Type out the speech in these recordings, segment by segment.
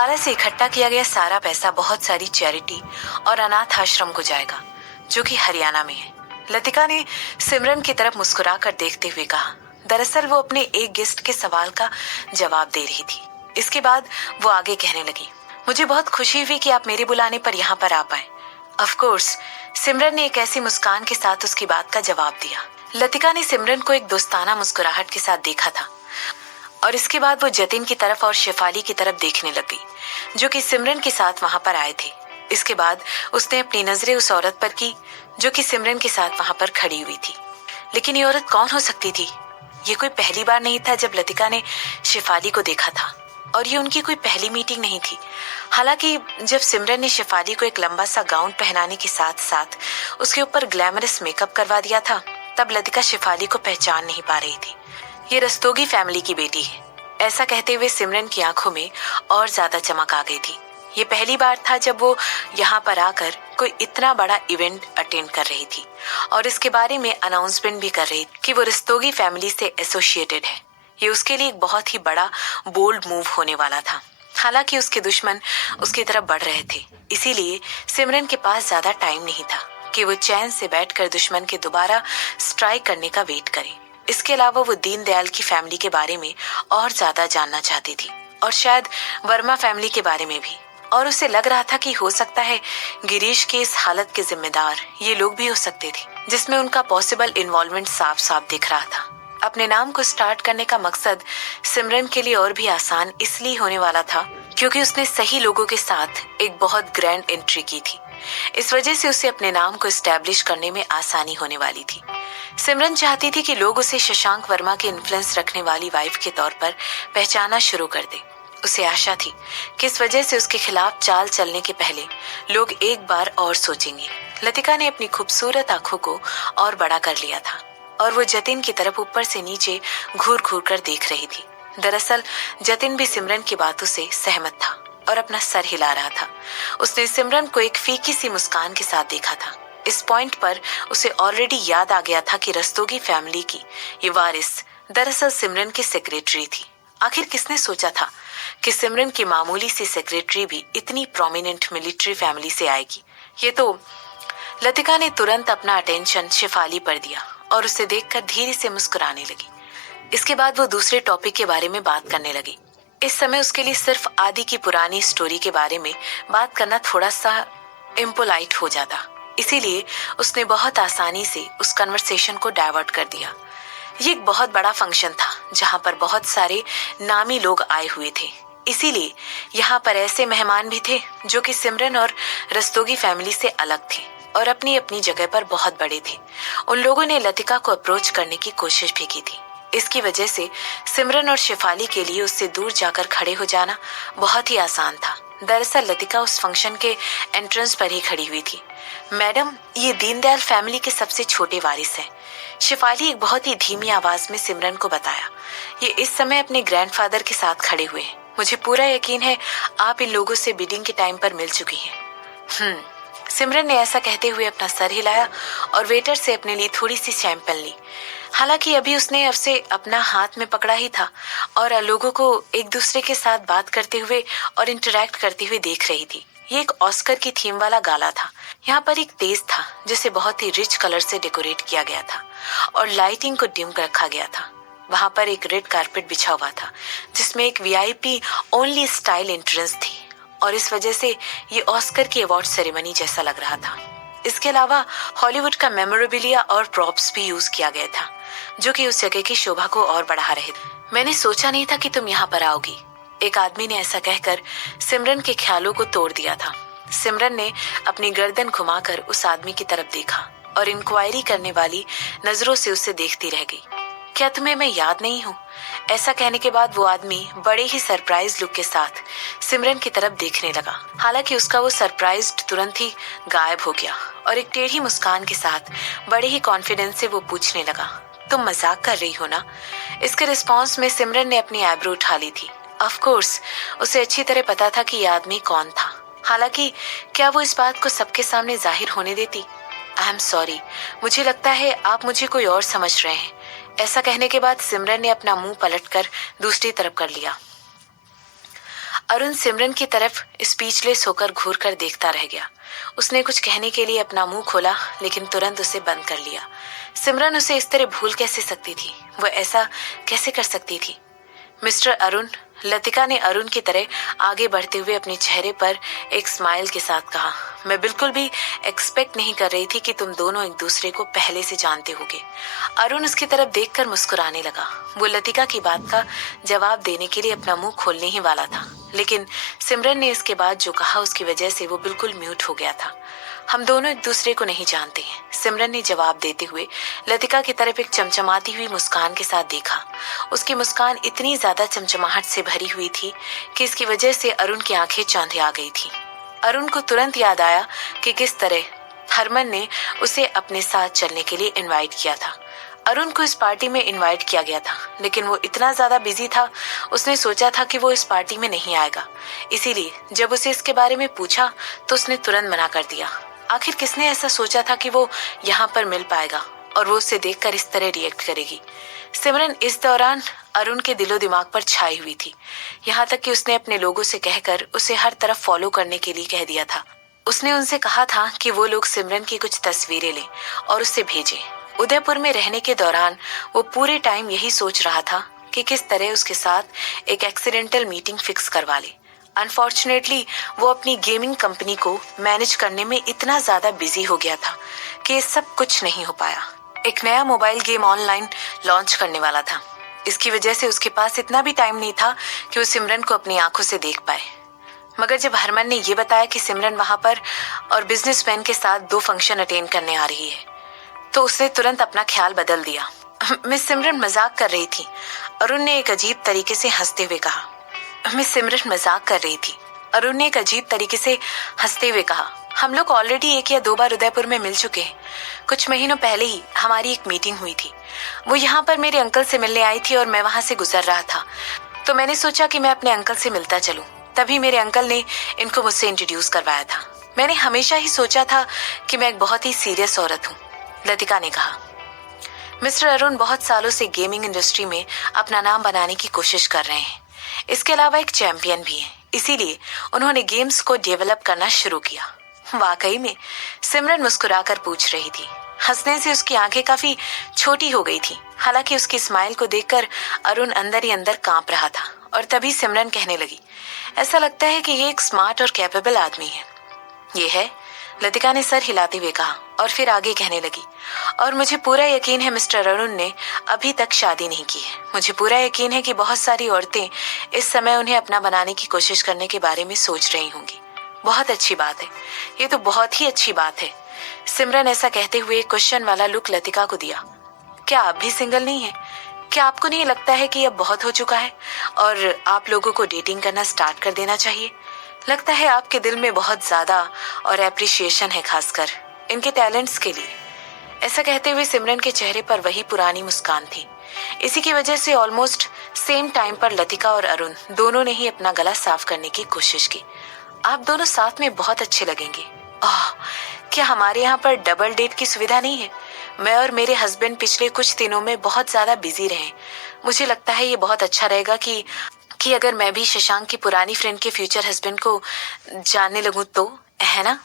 निकाला से इकट्ठा किया गया सारा पैसा बहुत सारी चैरिटी और अनाथ आश्रम को जाएगा, जो कि हरियाणा में है। लतिका ने सिमरन की तरफ मुस्कुराकर देखते हुए कहा। दरअसल वो अपने एक गेस्ट के सवाल का जवाब दे रही थी। इसके बाद वो आगे कहने लगी, मुझे बहुत खुशी हुई कि आप मेरे बुलाने पर यहाँ पर आ पाए। ऑफ कोर्स, सिमरन ने एक ऐसी मुस्कान के साथ उसकी बात का जवाब दिया। लतिका ने सिमरन को एक दोस्ताना मुस्कुराहट के साथ देखा था और इसके बाद वो जतिन की तरफ और शेफाली की तरफ देखने लगी, जो कि सिमरन के साथ वहां पर आए थे। इसके बाद उसने अपनी नजरें उस औरत पर की जो कि सिमरन के साथ वहां पर खड़ी हुई थी। लेकिन ये औरत कौन हो सकती थी? ये कोई पहली बार नहीं था जब लतिका ने शेफाली को देखा था, और ये उनकी कोई पहली मीटिंग नहीं थी। हालांकि जब सिमरन ने शेफाली को एक लंबा सा गाउन पहनाने के साथ साथ उसके ऊपर ग्लैमरस मेकअप करवा दिया था, तब लतिका शेफाली को पहचान नहीं पा रही थी। ये रस्तोगी फैमिली की बेटी है, ऐसा कहते हुए सिमरन की आंखों में और ज्यादा चमक आ गई थी। ये पहली बार था जब वो यहाँ पर आकर कोई इतना बड़ा इवेंट अटेंड कर रही थी और इसके बारे में अनाउंसमेंट भी कर रही थी कि वो रस्तोगी फैमिली से एसोसिएटेड है। ये उसके लिए एक बहुत ही बड़ा बोल्ड मूव होने वाला था। हालांकि उसके दुश्मन उसकी तरफ बढ़ रहे थे, इसीलिए सिमरन के पास ज्यादा टाइम नहीं था कि वो चैन से बैठकर दुश्मन के दोबारा स्ट्राइक करने का वेट करे। इसके अलावा वो दीनदयाल की फैमिली के बारे में और ज्यादा जानना चाहती थी, और शायद वर्मा फैमिली के बारे में भी। और उसे लग रहा था कि हो सकता है गिरीश के इस हालत के जिम्मेदार ये लोग भी हो सकते थे, जिसमें उनका पॉसिबल इन्वॉल्वमेंट साफ साफ दिख रहा था। अपने नाम को स्टार्ट करने का मकसद सिमरन के लिए और भी आसान इसलिए होने वाला था क्योंकि उसने सही लोगों के साथ एक बहुत ग्रैंड एंट्री की थी। इस वजह से उसे अपने नाम को एस्टैब्लिश करने में आसानी होने वाली थी। सिमरन चाहती थी कि लोग उसे शशांक वर्मा के इन्फ्लुएंस रखने वाली वाइफ के तौर पर पहचाना शुरू कर दे। उसे आशा थी कि इस वजह से उसके खिलाफ चाल चलने के पहले लोग एक बार और सोचेंगे। लतिका ने अपनी खूबसूरत आंखों को और बड़ा कर लिया था और वो जतिन की तरफ ऊपर से नीचे घूर घूर कर देख रही थी। दरअसल जतिन भी सिमरन की बातों से सहमत था और अपना सर हिला रहा था। उसने सिमरन को एक फीकी सी मुस्कान के साथ देखा था। इस पॉइंट पर उसे ऑलरेडी याद आ गया था कि रस्तोगी फैमिली की ये वारिस दरअसल सिमरन की सेक्रेटरी थी। आखिर किसने सोचा था कि सिमरन की मामूली सी सेक्रेटरी भी इतनी प्रोमिनेंट मिलिट्री फैमिली से आएगी? ये तो लतिका ने तुरंत अपना अटेंशन शेफाली पर दिया और उसे देखकर धीरे से मुस्कुराने लगी। इसके बाद वो दूसरे टॉपिक के बारे में बात करने लगी। इस समय उसके लिए सिर्फ आदि की पुरानी स्टोरी के बारे में बात करना थोड़ा सा इम्पोलाइट हो जाता, इसीलिए उसने बहुत आसानी से उस कन्वर्सेशन को डाइवर्ट कर दिया। ये एक बहुत बड़ा फंक्शन था जहां पर बहुत सारे नामी लोग आए हुए थे, इसीलिए यहाँ पर ऐसे मेहमान भी थे जो कि सिमरन और रस्तोगी फैमिली से अलग थे और अपनी अपनी जगह पर बहुत बड़े थे। उन लोगों ने लतिका को अप्रोच करने की कोशिश भी की थी। इसकी वजह से सिमरन और शेफाली के लिए उससे दूर जाकर खड़े हो जाना बहुत ही आसान था। दरअसल लतिका उस फंक्शन के एंट्रेंस पर ही खड़ी हुई थी। मैडम, ये दीनदयाल फैमिली के सबसे छोटे वारिस हैं। शेफाली एक बहुत ही धीमी आवाज में सिमरन को बताया। ये इस समय अपने ग्रैंडफादर के साथ खड़े हुए हैं। मुझे पूरा यकीन है आप इन लोगों से बिडिंग के टाइम पर मिल चुकी हैं। सिमरन ने ऐसा कहते हुए अपना सर हिलाया और वेटर से अपने लिए थोड़ी सी शैंपेन ली। हालांकि अभी उसने उसे अपना हाथ में पकड़ा ही था और लोगों को एक दूसरे के साथ बात करते हुए और इंटरैक्ट करते हुए देख रही थी। ये एक ऑस्कर की थीम वाला गाला था। यहाँ पर एक स्टेज था जिसे बहुत ही रिच कलर से डेकोरेट किया गया था और लाइटिंग को डिम रखा गया था। वहां पर एक रेड कारपेट बिछा हुआ था जिसमें एक वीआईपी ओनली स्टाइल एंट्रेंस थी और इस वजह से ये ऑस्कर की अवार्ड सेरेमनी जैसा लग रहा था। इसके अलावा हॉलीवुड का मेमोरेबिलिया और प्रॉप्स भी यूज किया गया था जो कि उस जगह की शोभा को और बढ़ा रहे थे। मैंने सोचा नहीं था कि तुम यहाँ पर आओगी, एक आदमी ने ऐसा कहकर सिमरन के ख्यालों को तोड़ दिया था। सिमरन ने अपनी गर्दन घुमाकर उस आदमी की तरफ देखा और इंक्वायरी करने वाली नजरों से उसे देखती रह गई। क्या तुम्हें मैं याद नहीं हूँ? ऐसा कहने के बाद वो आदमी बड़े ही सरप्राइज लुक के साथ सिमरन की तरफ देखने लगा। हालांकि उसका वो सरप्राइज तुरंत ही गायब हो गया और एक टेढ़ी मुस्कान के साथ बड़े ही कॉन्फिडेंस से वो पूछने लगा, तुम मजाक कर रही हो ना? इसके रिस्पॉन्स में सिमरन ने अपनी आईब्रो उठा ली थी। ऑफ कोर्स उसे अच्छी तरह पता था कि यह आदमी कौन था। हालांकि क्या वो इस बात को सबके सामने जाहिर होने देती? आई एम सॉरी, मुझे लगता है आप मुझे कोई और समझ रहे हैं। ऐसा कहने के बाद सिमरन ने अपना मुंह पलटकर दूसरी तरफ कर लिया। अरुण सिमरन की तरफ स्पीचलेस होकर घूर कर देखता रह गया। उसने कुछ कहने के लिए अपना मुंह खोला, लेकिन तुरंत उसे बंद कर लिया। सिमरन उसे इस तरह भूल कैसे सकती थी? वो ऐसा कैसे कर सकती थी? मिस्टर अरुण, लतिका ने अरुण की तरह आगे बढ़ते हुए अपने चेहरे पर एक स्माइल के साथ कहा, मैं बिल्कुल भी एक्सपेक्ट नहीं कर रही थी कि तुम दोनों एक दूसरे को पहले से जानते होगे। अरुण उसकी तरफ देखकर मुस्कुराने लगा। वो लतिका की बात का जवाब देने के लिए अपना मुंह खोलने ही वाला था, लेकिन सिमरन ने इसके बाद जो कहा उसकी वजह से वो बिल्कुल म्यूट हो गया था। हम दोनों एक दूसरे को नहीं जानते हैं, सिमरन ने जवाब देते हुए लतिका की तरफ एक चमचमाती हुई मुस्कान के साथ देखा। उसकी मुस्कान इतनी ज्यादा चमचमाहट से भरी हुई थी कि इसकी वजह से अरुण की आंखें चौंधी आ गई थी। अरुण को तुरंत याद आया कि किस तरह हरमन ने उसे अपने साथ चलने के लिए इनवाइट किया था। अरुण को इस पार्टी में इनवाइट किया गया था, लेकिन वो इतना ज्यादा बिजी था, उसने सोचा था कि वो इस पार्टी में नहीं आएगा। इसीलिए जब उसे इसके बारे में पूछा तो उसने तुरंत मना कर दिया। आखिर किसने ऐसा सोचा था कि वो यहाँ पर मिल पाएगा और वो उसे देखकर इस तरह रिएक्ट करेगी? सिमरन इस दौरान अरुण के दिलो दिमाग पर छाई हुई थी, यहाँ तक कि उसने अपने लोगों से कहकर उसे हर तरफ फॉलो करने के लिए कह दिया था। उसने उनसे कहा था कि वो लोग सिमरन की कुछ तस्वीरें लें और उसे भेजें। उदयपुर में रहने के दौरान वो पूरे टाइम यही सोच रहा था कि किस तरह उसके साथ एक एक्सीडेंटल मीटिंग फिक्स करवा ले। अनफॉर्चुनेटली वो अपनी गेमिंग कंपनी को मैनेज करने में इतना ज्यादा बिजी हो गया था कि ये सब कुछ नहीं हो पाया। एक नया मोबाइल गेम ऑनलाइन लॉन्च करने वाला था। इसकी वजह से उसके पास इतना भी टाइम नहीं था कि वो सिमरन को अपनी आंखों से देख पाए। मगर जब हरमन ने ये बताया कि सिमरन वहां पर और बिजनेसमैन के साथ 2 फंक्शन अटेंड करने आ रही है, तो उसने तुरंत अपना ख्याल बदल दिया। मिस सिमरन मजाक कर रही थी, अरुण ने एक अजीब तरीके से हंसते हुए कहा। मिस सिमरन मजाक कर रही थी, अरुण ने एक अजीब तरीके से हंसते हुए कहा। हम लोग ऑलरेडी 1 या 2 बार उदयपुर में मिल चुके हैं। कुछ महीनों पहले ही हमारी एक मीटिंग हुई थी। वो यहाँ पर मेरे अंकल से मिलने आई थी और मैं वहां से गुजर रहा था, तो मैंने सोचा कि मैं अपने अंकल से मिलता चलूं। तभी मेरे अंकल ने इनको मुझसे इंट्रोड्यूस करवाया था। मैंने हमेशा ही सोचा था कि मैं एक बहुत ही सीरियस औरत हूँ, लतिका ने कहा। मिस्टर अरुण बहुत सालों से गेमिंग इंडस्ट्री में अपना नाम बनाने की कोशिश कर रहे हैं। इसके अलावा एक चैंपियन भी है, इसीलिए उन्होंने गेम्स को डेवलप करना शुरू किया। वाकई में? सिमरन मुस्कुराकर पूछ रही थी। हंसने से उसकी आंखें काफी छोटी हो गई थी। हालांकि उसकी स्माइल को देखकर अरुण अंदर ही अंदर कांप रहा था। और तभी सिमरन कहने लगी, ऐसा लगता है कि ये एक स्मार्ट और कैपेबल आदमी है। ये है, लतिका ने सर हिलाते हुए कहा और फिर आगे कहने लगी, और मुझे पूरा यकीन है मिस्टर अरुण ने अभी तक शादी नहीं की है। मुझे पूरा यकीन है कि बहुत सारी औरतें इस समय उन्हें अपना बनाने की कोशिश करने के बारे में सोच रही होंगी। बहुत अच्छी बात है, ये तो बहुत ही अच्छी बात है। सिमरन ऐसा कहते हुए क्वेश्चन वाला लुक लतिका को दिया। क्या आप भी सिंगल नहीं है? क्या आपको नहीं लगता है कि अब बहुत हो चुका है और आप लोगों को डेटिंग करना स्टार्ट कर देना चाहिए? लगता है आपके दिल में बहुत ज्यादा और एप्रिशिएशन है, खासकर इनके टैलेंट्स के लिए। ऐसा कहते हुए सिमरन के चेहरे पर वही पुरानी मुस्कान थी। इसी की वजह से ऑलमोस्ट सेम टाइम पर लतिका और अरुण दोनों ने ही अपना गला साफ करने की कोशिश की। आप दोनों साथ में बहुत अच्छे लगेंगे। ओह, क्या हमारे यहाँ पर डबल डेट की सुविधा नहीं है? मैं और मेरे हस्बैंड पिछले कुछ दिनों में बहुत ज्यादा बिजी रहे। मुझे लगता है ये बहुत अच्छा रहेगा कि अगर मैं भी शशांक की पुरानी फ्रेंड के फ्यूचर हस्बैंड को जानने लगूं तो, है ना?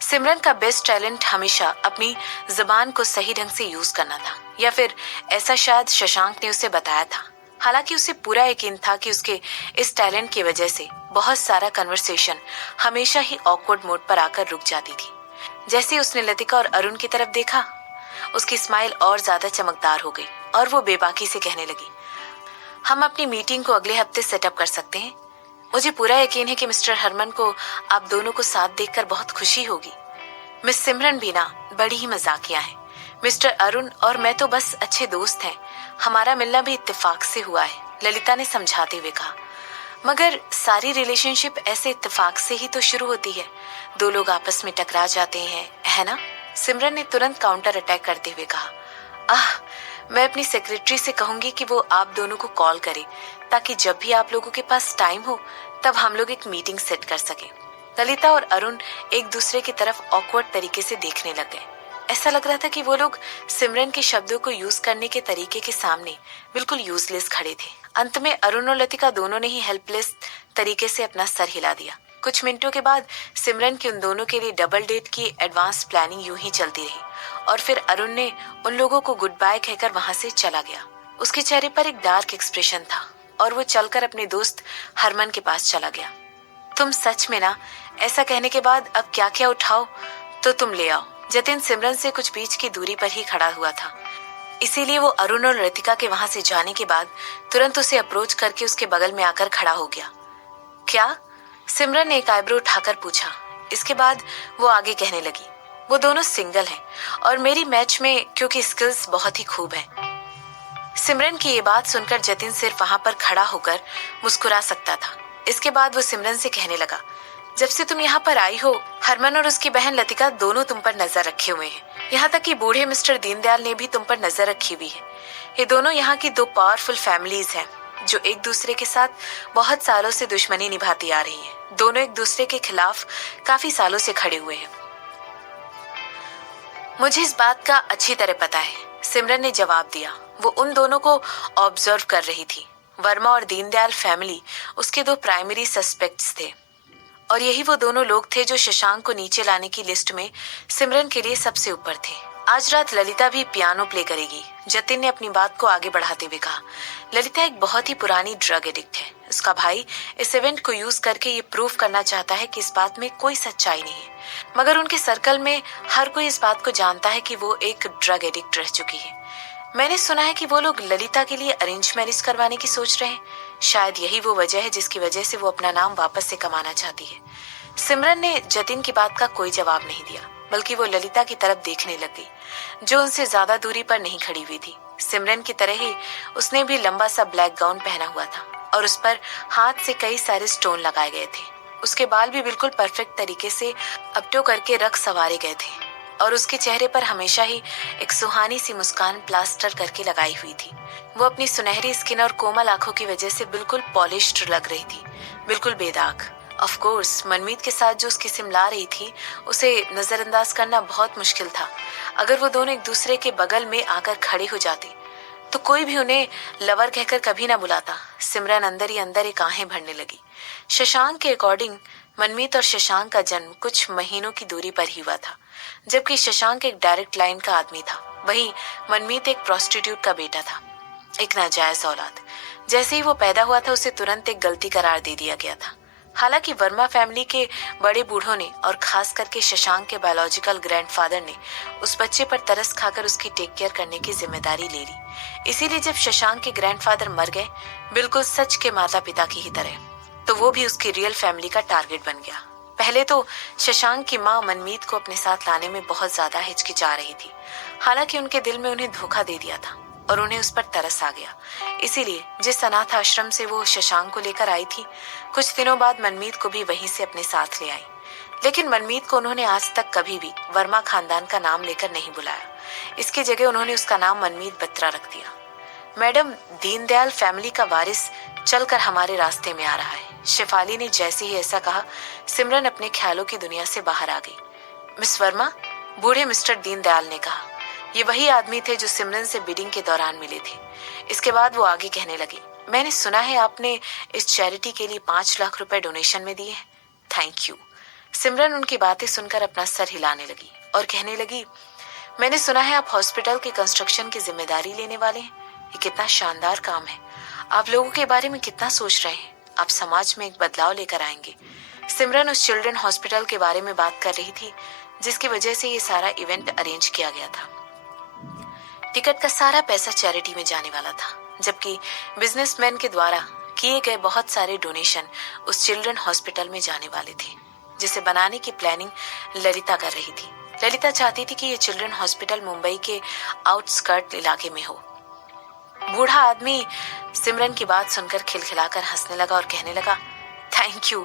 सिमरन का बेस्ट टैलेंट हमेशा अपनी जुबान को सही ढंग से यूज करना था, या फिर ऐसा शायद शशांक ने उसे बताया था। हालांकि उसे पूरा यकीन था कि उसके इस टैलेंट की वजह से बहुत सारा कन्वर्सेशन हमेशा ही ऑकवर्ड मोड पर आकर रुक जाती थी। जैसे ही उसने लतिका और अरुण की तरफ देखा, उसकी स्माइल और ज्यादा चमकदार हो गई और वो बेबाकी से कहने लगी, हम अपनी मीटिंग को अगले हफ्ते सेटअप कर सकते हैं। मुझे पूरा यकीन है कि मिस्टर हरमन को आप दोनों को साथ देखकर बहुत खुशी होगी। मिस सिमरन भी ना बड़ी ही मजाकिया है। मिस्टर अरुण और मैं तो बस अच्छे दोस्त हैं। हमारा मिलना भी इत्तेफाक से हुआ है, ललिता ने समझाते हुए कहा। मगर सारी रिलेशनशिप ऐसे इत्तेफाक से ही तो शुरू होती है। 2 लोग आपस में टकरा जाते हैं, है ना? सिमरन ने तुरंत काउंटर अटैक करते हुए कहा। मैं अपनी सेक्रेटरी से कहूंगी कि वो आप दोनों को कॉल करे, ताकि जब भी आप लोगों के पास टाइम हो तब हम लोग एक मीटिंग सेट कर सके। ललिता और अरुण एक दूसरे की तरफ ऑकवर्ड तरीके से देखने लग गए। ऐसा लग रहा था कि वो लोग सिमरन के शब्दों को यूज करने के तरीके के सामने बिल्कुल यूजलेस खड़े थे। अंत में अरुण और लतिका दोनों ने ही हेल्पलेस तरीके से अपना सर हिला दिया। कुछ मिनटों के बाद सिमरन की उन दोनों के लिए डबल डेट की एडवांस प्लानिंग यूं ही चलती रही और फिर अरुण ने उन लोगों को गुड बाय कहकर वहां से चला गया। उसके चेहरे पर एक डार्क एक्सप्रेशन था और वो चलकर अपने दोस्त हरमन के पास चला गया। तुम सच में ना, ऐसा कहने के बाद अब क्या क्या उठाओ तो तुम ले आओ। जतिन सिमरन से कुछ बीच की दूरी पर ही खड़ा हुआ था, इसीलिए वो अरुण और लतिका के वहां से जाने के बाद तुरंत उसे अप्रोच करके उसके बगल में आकर खड़ा हो गया। क्या? सिमरन ने एक आईब्रो उठाकर पूछा। इसके बाद वो आगे कहने लगी, वो दोनों सिंगल हैं और मेरी मैच में क्योंकि स्किल्स बहुत ही खूब हैं। सिमरन की ये बात सुनकर जतिन सिर्फ वहां पर खड़ा होकर मुस्कुरा सकता था। इसके बाद वो सिमरन से कहने लगा, जब से तुम यहाँ पर आई हो, हरमन और उसकी बहन लतिका दोनों तुम पर नजर रखे हुए हैं। यहाँ तक कि बूढ़े मिस्टर दीनदयाल ने भी तुम पर नजर रखी हुई है। ये दोनों यहाँ की दो पावरफुल फैमिलीज हैं जो एक दूसरे के साथ बहुत सालों से दुश्मनी निभाती आ रही हैं। दोनों एक दूसरे के खिलाफ काफी सालों से खड़े हुए हैं। मुझे इस बात का अच्छी तरह पता है, सिमरन ने जवाब दिया। वो उन दोनों को ऑब्जर्व कर रही थी। वर्मा और दीनदयाल फैमिली उसके दो प्राइमरी सस्पेक्ट्स थे और यही वो दोनों लोग थे जो शशांक को नीचे लाने की लिस्ट में सिमरन के लिए सबसे ऊपर थे। आज रात ललिता भी पियानो प्ले करेगी, जतिन ने अपनी बात को आगे बढ़ाते हुए कहा। ललिता एक बहुत ही पुरानी ड्रग एडिक्ट है। उसका भाई इस इवेंट को यूज करके ये प्रूव करना चाहता है कि इस बात में कोई सच्चाई नहीं है, मगर उनके सर्कल में हर कोई इस बात को जानता है कि वो एक ड्रग एडिक्ट रह चुकी है। मैंने सुना है कि वो लोग ललिता के लिए अरेंज मैरिज करवाने की सोच रहे हैं। शायद यही वो वजह है जिसकी वजह से वो अपना नाम वापस से कमाना चाहती है। सिमरन ने जतिन की बात का कोई जवाब नहीं दिया, बल्कि वो ललिता की तरफ देखने लग गई, जो उनसे ज्यादा दूरी पर नहीं खड़ी हुई थी। सिमरन की तरह ही उसने भी लंबा सा ब्लैक गाउन पहना हुआ था और उस पर हाथ से कई सारे स्टोन लगाए गए थे। उसके बाल भी बिल्कुल परफेक्ट तरीके से अपटो करके रख संवारे गए थे और उसके चेहरे पर हमेशा ही एक सुहानी सी मुस्कान प्लास्टर करके लगाई हुई थी। वो अपनी सुनहरी स्किन और कोमल आंखों की वजह से बिल्कुल पॉलिश्ड लग रही थी, बिल्कुल बेदाग। ऑफ कोर्स मनमीत के साथ जो उसकी सिमला रही थी उसे नजरअंदाज करना बहुत मुश्किल था। अगर वो दोनों एक दूसरे के बगल में आकर खड़े हो जाते तो कोई भी उन्हें लवर कहकर कभी ना बुलाता। सिमरन अंदर ही अंदर एक आहें भरने लगी। शशांक के अकॉर्डिंग मनमीत और शशांक का जन्म कुछ महीनों की दूरी पर ही हुआ था, जबकि शशांक एक डायरेक्ट लाइन का आदमी था, वहीं मनमीत एक प्रोस्टिट्यूट का बेटा था, एक नाजायज औलाद। जैसे ही वो पैदा हुआ था उसे तुरंत एक गलती करार दे दिया गया था। हालांकि वर्मा फैमिली के बड़े बूढ़ों ने और खास करके शशांक के बायोलॉजिकल ग्रैंडफादर ने उस बच्चे पर तरस खाकर उसकी टेक केयर करने की जिम्मेदारी ले ली। इसीलिए जब शशांक के ग्रैंडफादर मर गए, बिल्कुल सच के माता पिता की ही तरह, तो वो भी उसकी रियल फैमिली का टारगेट बन गया। पहले तो शशांक की माँ मनमीत को अपने साथ लाने में बहुत ज्यादा हिचकिचा रही थी। हालांकि उनके दिल में उन्हें धोखा दे दिया था और उन्हें उस पर तरस आ गया। इसीलिए जिस अनाथ आश्रम से वो शशांक को लेकर आई थी, कुछ दिनों बाद मनमीत को भी वहीं से अपने साथ ले आई। लेकिन मनमीत को उन्होंने आज तक कभी भी वर्मा खानदान का नाम लेकर नहीं बुलाया। इसकी जगह उन्होंने उसका नाम मनमीत बत्रा रख दिया। मैडम, दीनदयाल फैमिली का वारिस चलकर हमारे रास्ते में आ रहा है। शेफाली ने जैसे ही ऐसा कहा, सिमरन अपने ख्यालों की दुनिया से बाहर आ गई। मिस वर्मा, बूढ़े मिस्टर दीनदयाल ने कहा। ये वही आदमी थे जो सिमरन से बिडिंग के दौरान मिले थे। इसके बाद वो आगे कहने लगी, मैंने सुना है आपने इस चैरिटी के लिए 5 लाख रुपए डोनेशन में दिए हैं। Thank you. सिमरन उनकी बातें सुनकर अपना सर हिलाने लगी और कहने लगी, मैंने सुना है आप हॉस्पिटल के कंस्ट्रक्शन की जिम्मेदारी लेने वाले हैं। ये कितना शानदार काम है। आप लोगों के बारे में कितना सोच रहे हैं। आप समाज में एक बदलाव लेकर आएंगे। सिमरन उस चिल्ड्रन हॉस्पिटल के बारे में बात कर रही थी जिसकी वजह से ये सारा इवेंट अरेंज किया गया था। टिकट का सारा पैसा चैरिटी में जाने वाला था, जबकि बिजनेसमैन के द्वारा किए गए बहुत सारे डोनेशन उस चिल्ड्रन हॉस्पिटल में जाने वाले थे, जिसे बनाने की प्लानिंग ललिता कर रही थी। ललिता चाहती थी कि ये चिल्ड्रन हॉस्पिटल मुंबई के आउटस्कर्ट इलाके में हो। बूढ़ा आदमी सिमरन की बात सुनकर खिलखिलाकर हंसने लगा और कहने लगा, थैंक यू।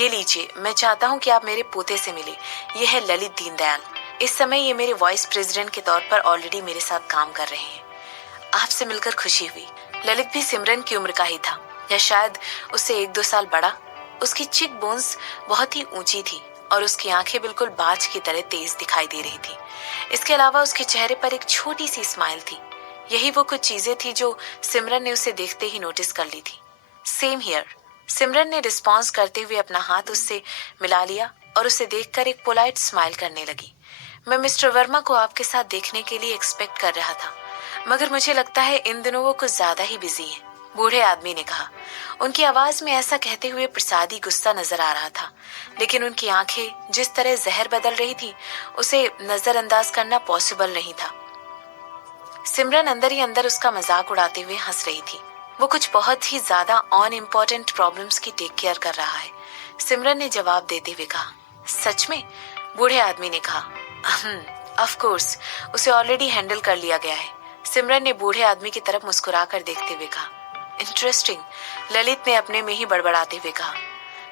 ये लीजिए, मैं चाहता हूँ कि आप मेरे पोते से मिले। ये है ललित दीनदयाल। इस समय ये मेरे वाइस प्रेसिडेंट के तौर पर ऑलरेडी मेरे साथ काम कर रहे हैं। आपसे मिलकर खुशी हुई। ललित भी सिमरन की उम्र का ही था, या शायद उससे 1-2 साल बड़ा। उसकी चिक बोन्स बहुत ही ऊंची थी और उसकी आंखें बिल्कुल बाज की तरह तेज दिखाई दे रही थी। इसके अलावा उसके चेहरे पर एक छोटी सी स्माइल थी। यही वो कुछ चीजें थी जो सिमरन ने उसे देखते ही नोटिस कर ली थी। Same here. सिमरन ने रिस्पॉन्स करते हुए अपना हाथ उससे मिला लिया और उसे देखकर एक पोलाइट स्माइल करने लगी। मैं मिस्टर वर्मा को आपके साथ देखने के लिए एक्सपेक्ट कर रहा था, मगर मुझे लगता है इन दिनों वो कुछ ज्यादा ही बिजी हैं, बूढ़े आदमी ने कहा। उनकी आवाज में ऐसा कहते हुए प्रसादी गुस्सा नजर आ रहा था, लेकिन उनकी आंखें जिस तरह जहर बदल रही थी उसे नजरअंदाज करना पॉसिबल नहीं था। सिमरन अंदर ही अंदर उसका मजाक उड़ाते हुए हंस रही थी। वो कुछ बहुत ही ज्यादा ऑन इम्पोर्टेंट प्रॉब्लम्स की टेक केयर कर रहा है, सिमरन ने जवाब देते हुए कहा। सच में? बूढ़े आदमी ने कहा। ऑफ कोर्स, उसे ऑलरेडी हैंडल कर लिया गया है, सिमरन ने बूढ़े आदमी की तरफ मुस्कुराकर देखते हुए कहा। इंटरेस्टिंग, ललित ने अपने में ही बड़बड़ाते हुए कहा।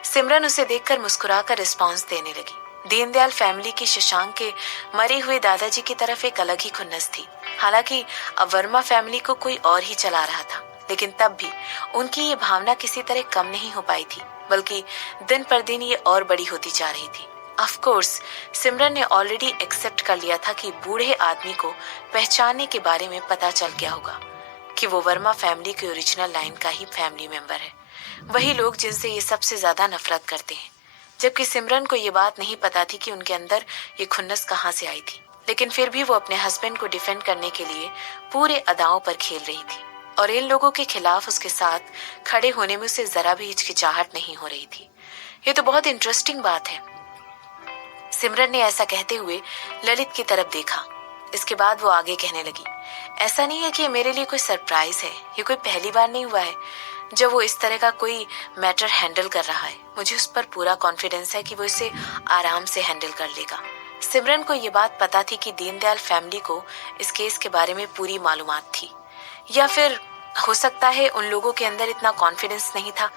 सिमरन उसे देखकर मुस्कुराकर रिस्पॉन्स देने लगी। दीनदयाल फैमिली की शशांक के मरे हुए दादाजी की तरफ एक अलग ही खुन्नस थी। हालांकि अब वर्मा फैमिली को कोई और ही चला रहा था, लेकिन तब भी उनकी ये भावना किसी तरह कम नहीं हो पाई थी, बल्कि दिन पर दिन ये और बड़ी होती जा रही थी। ऑफ कोर्स, सिमरन ने ऑलरेडी एक्सेप्ट कर लिया था कि बूढ़े आदमी को पहचानने के बारे में पता चल गया होगा कि वो वर्मा फैमिली के ओरिजिनल लाइन का ही फैमिली मेंबर है, वही लोग जिनसे ये सबसे ज्यादा नफरत करते हैं। जबकि सिमरन को ये बात नहीं पता थी कि उनके अंदर ये खुन्नस कहाँ से आई थी, लेकिन फिर भी वो अपने हस्बैंड को डिफेंड करने के लिए पूरे अदाओं पर खेल रही थी और इन लोगों के खिलाफ उसके साथ खड़े होने में उसे जरा भी हिचकिचाहट नहीं हो रही थी। ये तो बहुत इंटरेस्टिंग बात है, सिमरन ने ऐसा कहते हुए ललित की तरफ देखा। इसके बाद वो आगे कहने लगी, ऐसा नहीं है कि ये मेरे लिए कोई सरप्राइज है, ये कोई पहली बार नहीं हुआ है जब वो इस तरह का कोई मैटर हैंडल कर रहा है। मुझे उस पर पूरा कॉन्फिडेंस है कि वो इसे आराम से हैंडल कर लेगा। सिमरन को ये बात पता थी कि दीनदयाल फैमिली को इस केस के बारे में पूरी मालूमात थी, या फिर हो सकता है उन लोगों के अंदर इतना कॉन्फिडेंस नहीं था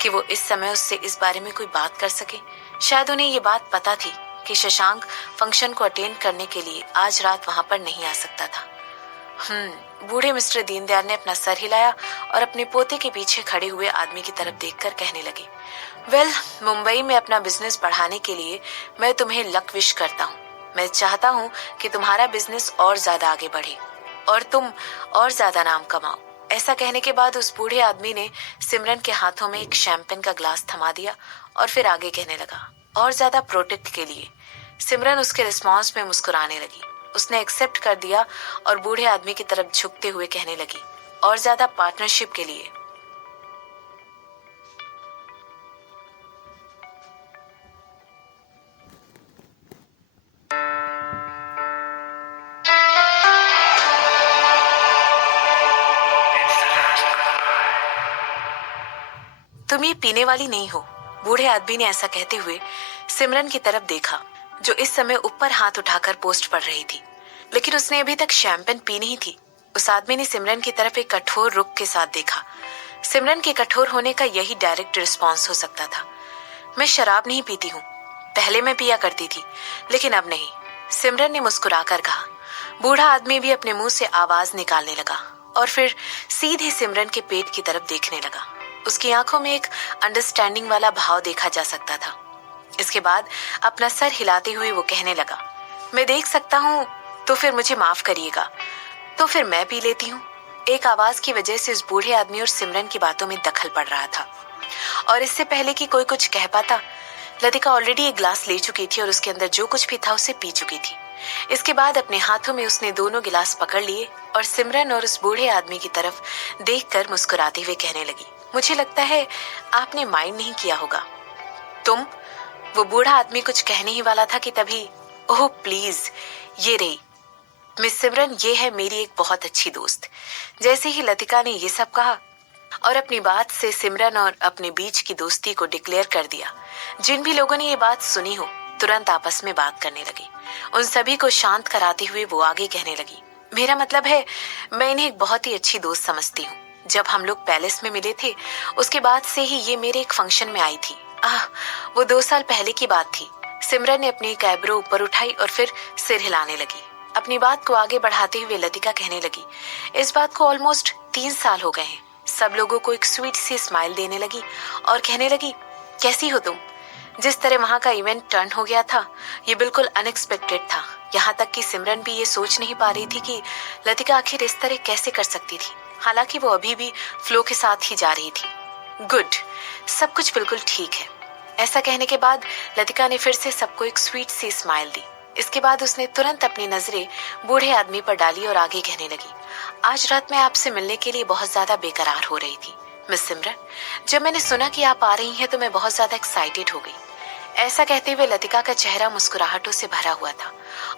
कि वो इस समय उससे इस बारे में कोई बात कर सके। शायद उन्हें ये बात पता थी कि शशांक फंक्शन को अटेंड करने के लिए आज रात वहां पर नहीं आ सकता था। बूढ़े मिस्टर दीनदयाल ने अपना सर हिलाया और अपने पोते के पीछे खड़े हुए आदमी की तरफ देखकर कहने लगे, वेल, मुंबई में अपना बिजनेस बढ़ाने के लिए मैं तुम्हें लक विश करता हूँ। मैं चाहता हूँ कि तुम्हारा बिजनेस और ज्यादा आगे बढ़े और तुम और ज्यादा नाम कमाओ। ऐसा कहने के बाद उस बूढ़े आदमी ने सिमरन के हाथों में एक शैंपेन का ग्लास थमा दिया और फिर आगे कहने लगा, और ज्यादा प्रोटेक्ट के लिए। सिमरन उसके रिस्पॉन्स में मुस्कुराने लगी। उसने एक्सेप्ट कर दिया और बूढ़े आदमी की तरफ झुकते हुए कहने लगी, और ज्यादा पार्टनरशिप के लिए। तुम ये पीने वाली नहीं हो, बूढ़े आदमी ने ऐसा कहते हुए सिमरन की तरफ देखा, जो इस समय ऊपर हाथ उठाकर पोस्ट पढ़ रही थी, लेकिन उसने अभी तक शैंपेन पी नहीं थी। उस आदमी ने सिमरन की तरफ एक कठोर रुख के साथ देखा। सिमरन के कठोर होने का यही डायरेक्ट रिस्पॉन्स हो सकता था। मैं शराब नहीं पीती हूँ, पहले मैं पिया करती थी, लेकिन अब नहीं, सिमरन ने मुस्कुराकर कहा। बूढ़ा आदमी भी अपने मुंह से आवाज निकालने लगा और फिर सीधे सिमरन के पेट की तरफ देखने लगा। उसकी आंखों में एक अंडरस्टैंडिंग वाला भाव देखा जा सकता था। इसके बाद अपना सर हिलाते हुए वो कहने लगा, मैं देख सकता हूँ, तो फिर मुझे माफ करिएगा, तो फिर मैं पी लेती हूँ। एक आवाज की वजह से उस बूढ़े आदमी और सिमरन की बातों में दखल पड़ रहा था, और इससे पहले कि कोई कुछ कह पाता, लतिका ऑलरेडी एक ग्लास ले चुकी थी और उसके अंदर जो कुछ भी था उसे पी चुकी थी। इसके बाद अपने हाथों में उसने दोनों गिलास पकड़ लिए और सिमरन और उस बूढ़े आदमी की तरफ देखकर मुस्कुराते हुए कहने लगी, मुझे लगता है आपने माइंड नहीं किया होगा। तुम? वो बूढ़ा आदमी कुछ कहने ही वाला था कि तभी, ओह प्लीज, ये रही मिस सिमरन, ये है मेरी एक बहुत अच्छी दोस्त। जैसे ही लतिका ने ये सब कहा और अपनी बात से सिमरन और अपने बीच की दोस्ती को डिक्लेयर कर दिया, जिन भी लोगों ने ये बात सुनी हो तुरंत आपस में बात करने लगी। उन सभी को शांत कराते हुए वो आगे कहने लगी, मेरा मतलब है, मैं इन्हें एक बहुत ही अच्छी दोस्त समझती हूँ। जब हम लोग पैलेस में मिले थे, उसके बाद से ही ये मेरे एक फंक्शन में आई थी। वो 2 साल पहले की बात थी। सिमरन ने अपनी एक आईब्रो ऊपर उठाई और फिर सिर हिलाने लगी। अपनी बात को आगे बढ़ाते हुए लतिका कहने लगी, इस बात को ऑलमोस्ट 3 साल हो गए हैं। सब लोगों को एक स्वीट सी स्माइल देने लगी और कहने लगी, कैसी हो तुम? जिस तरह वहां का इवेंट टर्न हो गया था, ये बिल्कुल अनएक्सपेक्टेड था। यहाँ तक कि सिमरन भी ये सोच नहीं पा रही थी कि लतिका आखिर इस तरह कैसे कर सकती थी। हालांकि वो अभी भी फ्लो के साथ ही जा रही थी। गुड, सब कुछ बिल्कुल ठीक है। ऐसा कहने के बाद लतिका ने फिर से सबको एक स्वीट सी स्माइल दी। इसके बाद उसने तुरंत अपनी नजरें बूढ़े आदमी पर डाली और आगे कहने लगी, आज रात मैं आपसे मिलने के लिए बहुत ज्यादा बेकरार हो रही थी मिस सिमरन। जब मैंने सुना कि आप आ रही हैं तो मैं बहुत ज्यादा एक्साइटेड हो गई। ऐसा कहते हुए लतिका का चेहरा मुस्कुराहटों से भरा हुआ था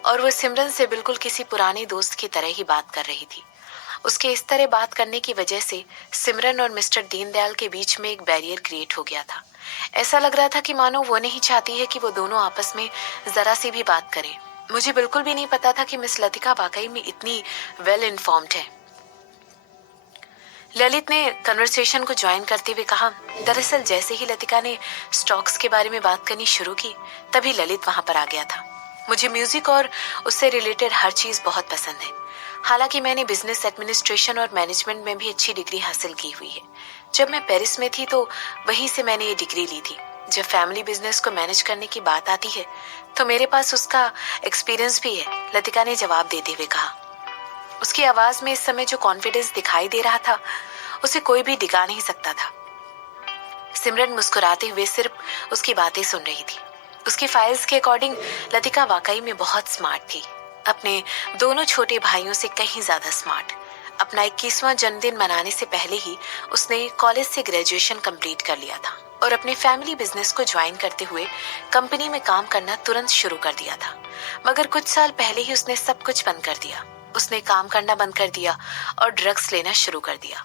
और वो सिमरन से बिल्कुल किसी पुराने दोस्त की तरह ही बात कर रही थी। उसके इस तरह बात करने की वजह से सिमरन और मिस्टर दीनदयाल के बीच में एक बैरियर क्रिएट हो गया था। ऐसा लग रहा था कि मानो वो नहीं चाहती है कि वो दोनों आपस में जरा सी भी बात करें। मुझे बिल्कुल भी नहीं पता था कि मिस लतिका वाकई में इतनी वेल इन्फॉर्म्ड है। ललित ने कन्वर्सेशन को ज्वाइन करते हुए कहा, दरअसल जैसे ही लतिका ने स्टॉक्स के बारे में बात करनी शुरू की, तभी ललित वहां पर आ गया था। मुझे म्यूजिक और उससे रिलेटेड हर चीज बहुत पसंद है। हालांकि मैंने बिजनेस एडमिनिस्ट्रेशन और मैनेजमेंट में भी अच्छी डिग्री हासिल की हुई है। जब मैं पेरिस में थी तो वहीं से मैंने ये डिग्री ली थी। जब फैमिली बिजनेस को मैनेज करने की बात आती है तो मेरे पास उसका एक्सपीरियंस भी है, लतिका ने जवाब देते हुए कहा। उसकी आवाज में इस समय जो कॉन्फिडेंस दिखाई दे रहा था, उसे कोई भी डिगा नहीं सकता था। सिमरन मुस्कुराते हुए सिर्फ उसकी बातें सुन रही थी। उसकी फाइल्स के अकॉर्डिंग लतिका वाकई में बहुत स्मार्ट थी। अपने दोनों छोटे भाइयों से कहीं ज्यादा स्मार्ट। अपना 21वां जन्मदिन मनाने से पहले ही उसने कॉलेज से ग्रेजुएशन कंप्लीट कर लिया था और अपने फैमिली बिजनेस को ज्वाइन करते हुए कंपनी में काम करना तुरंत शुरू कर दिया था। मगर कुछ साल पहले ही उसने सब कुछ बंद कर दिया। उसने काम करना बंद कर दिया और ड्रग्स लेना शुरू कर दिया।